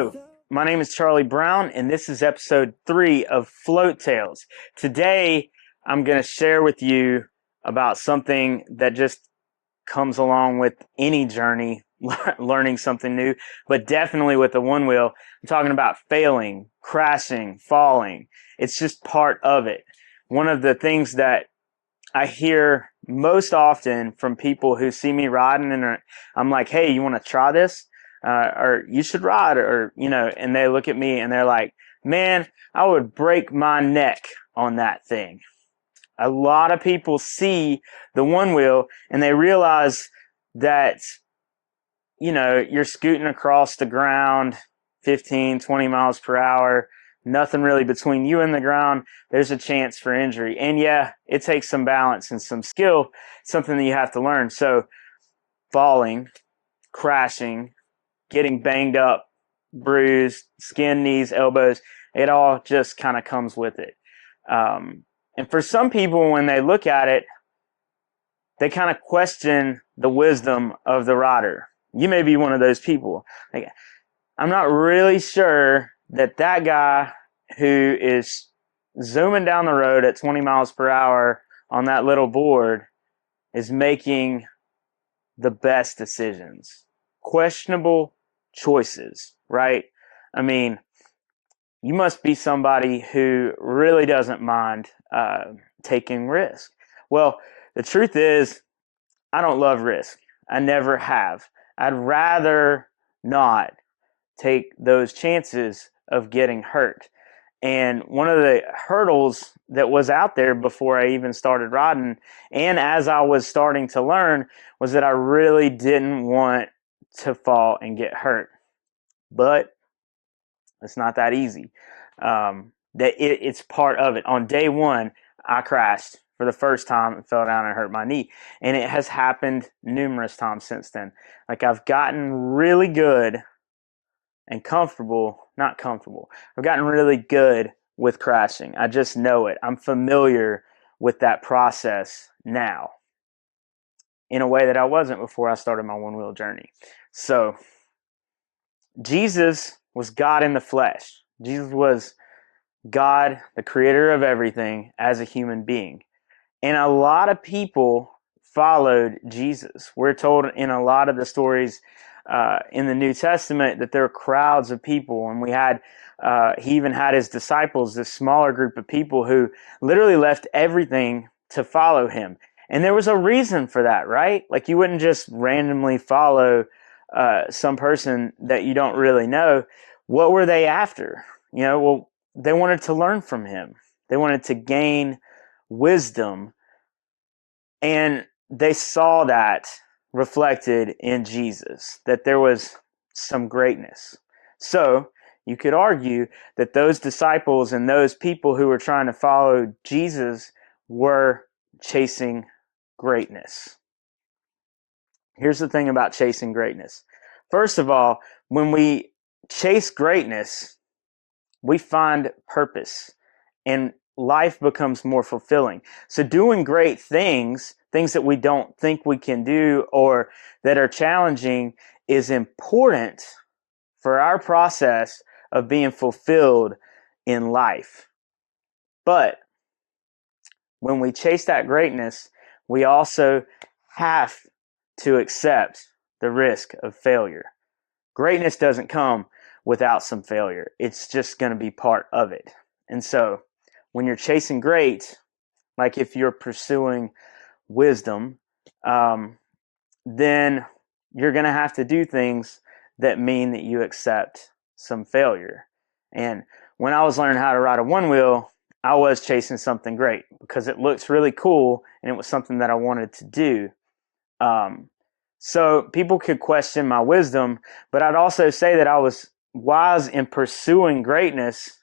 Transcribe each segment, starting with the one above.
Hello, my name is Charlie Brown, and this is episode 3 of Float Tales. Today, I'm going to share with you about something that just comes along with any journey, learning something new, but definitely with the one wheel. I'm talking about failing, crashing, falling. It's just part of it. One of the things that I hear most often from people who see me riding and I'm like, hey, you want to try this? Or you should ride, and they look at me and they're like, man, I would break my neck on that thing. A lot of people see the one wheel and they realize that, you're scooting across the ground 15, 20 miles per hour, nothing really between you and the ground. There's a chance for injury. And yeah, it takes some balance and some skill, something that you have to learn. So falling, crashing, getting banged up, bruised, skin, knees, elbows, it all just kind of comes with it. And for some people, when they look at it, they kind of question the wisdom of the rider. You may be one of those people. Like, I'm not really sure that guy who is zooming down the road at 20 miles per hour on that little board is making the best decisions. Questionable choices, right? I mean, you must be somebody who really doesn't mind taking risk. Well, the truth is, I don't love risk. I never have. I'd rather not take those chances of getting hurt. And one of the hurdles that was out there before I even started riding, and as I was starting to learn, was that I really didn't want to fall and get hurt. But it's not that easy. It's part of it. On day one, I crashed for the first time and fell down and hurt my knee. And it has happened numerous times since then. Like, I've gotten really good and not comfortable. I've gotten really good with crashing. I just know it. I'm familiar with that process now in a way that I wasn't before I started my one wheel journey. So Jesus was God in the flesh. Jesus was God, the creator of everything, as a human being. And a lot of people followed Jesus. We're told in a lot of the stories in the New Testament that there were crowds of people, and he even had his disciples, this smaller group of people who literally left everything to follow him. And there was a reason for that, right? Like, you wouldn't just randomly follow some person that you don't really know. What were they after? Well, they wanted to learn from him. They wanted to gain wisdom, and they saw that reflected in Jesus, that there was some greatness. So you could argue that those disciples and those people who were trying to follow Jesus were chasing greatness. Here's the thing about chasing greatness. First of all, when we chase greatness, we find purpose and life becomes more fulfilling. So doing great things that we don't think we can do or that are challenging, is important for our process of being fulfilled in life. But when we chase that greatness, we also have to accept the risk of failure. Greatness doesn't come without some failure. It's just going to be part of it. And so when you're chasing great, like if you're pursuing wisdom, then you're going to have to do things that mean that you accept some failure. And when I was learning how to ride a one wheel, I was chasing something great because it looks really cool and it was something that I wanted to do. So people could question my wisdom, but I'd also say that I was wise in pursuing greatness,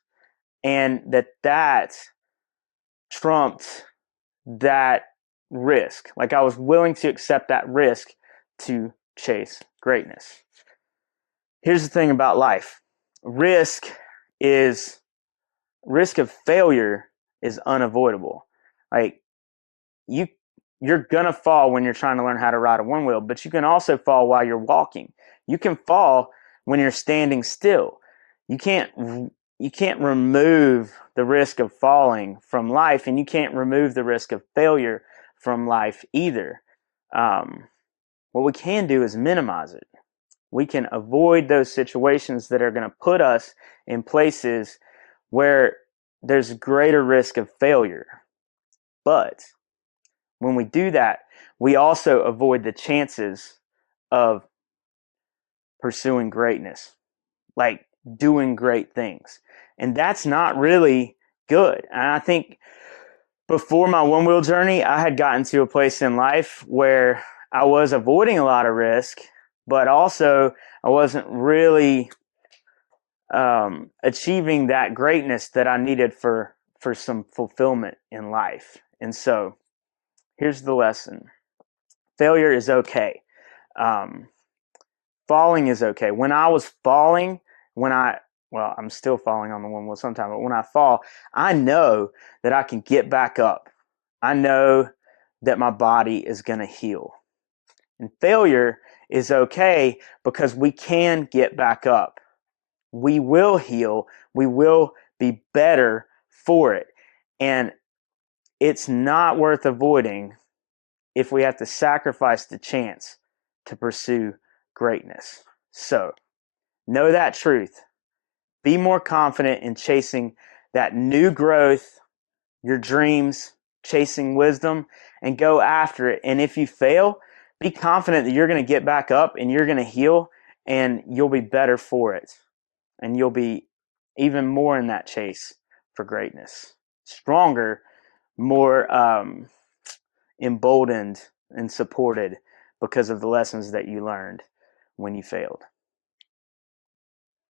and that trumped that risk. Like, I was willing to accept that risk to chase greatness. Here's the thing about life. Risk of failure is unavoidable. Like, you're gonna fall when you're trying to learn how to ride a one wheel, but you can also fall while you're walking. You can fall when you're standing still. You can't remove the risk of falling from life, and you can't remove the risk of failure from life either. What we can do is minimize it. We can avoid those situations that are going to put us in places where there's greater risk of failure. But when we do that, we also avoid the chances of pursuing greatness, like doing great things. And that's not really good. And I think before my one wheel journey, I had gotten to a place in life where I was avoiding a lot of risk, but also I wasn't really achieving that greatness that I needed for some fulfillment in life. And so here's the lesson: failure is okay. Um, Falling is okay. When I was falling, I'm still falling on the one wheel sometimes, but when I fall, I know that I can get back up. I know that my body is going to heal. And failure is okay because we can get back up. We will heal. We will be better for it. And it's not worth avoiding if we have to sacrifice the chance to pursue greatness. So, know that truth. Be more confident in chasing that new growth, your dreams, chasing wisdom, and go after it. And if you fail, be confident that you're going to get back up and you're going to heal and you'll be better for it. And you'll be even more in that chase for greatness. Stronger, more emboldened and supported because of the lessons that you learned when you failed.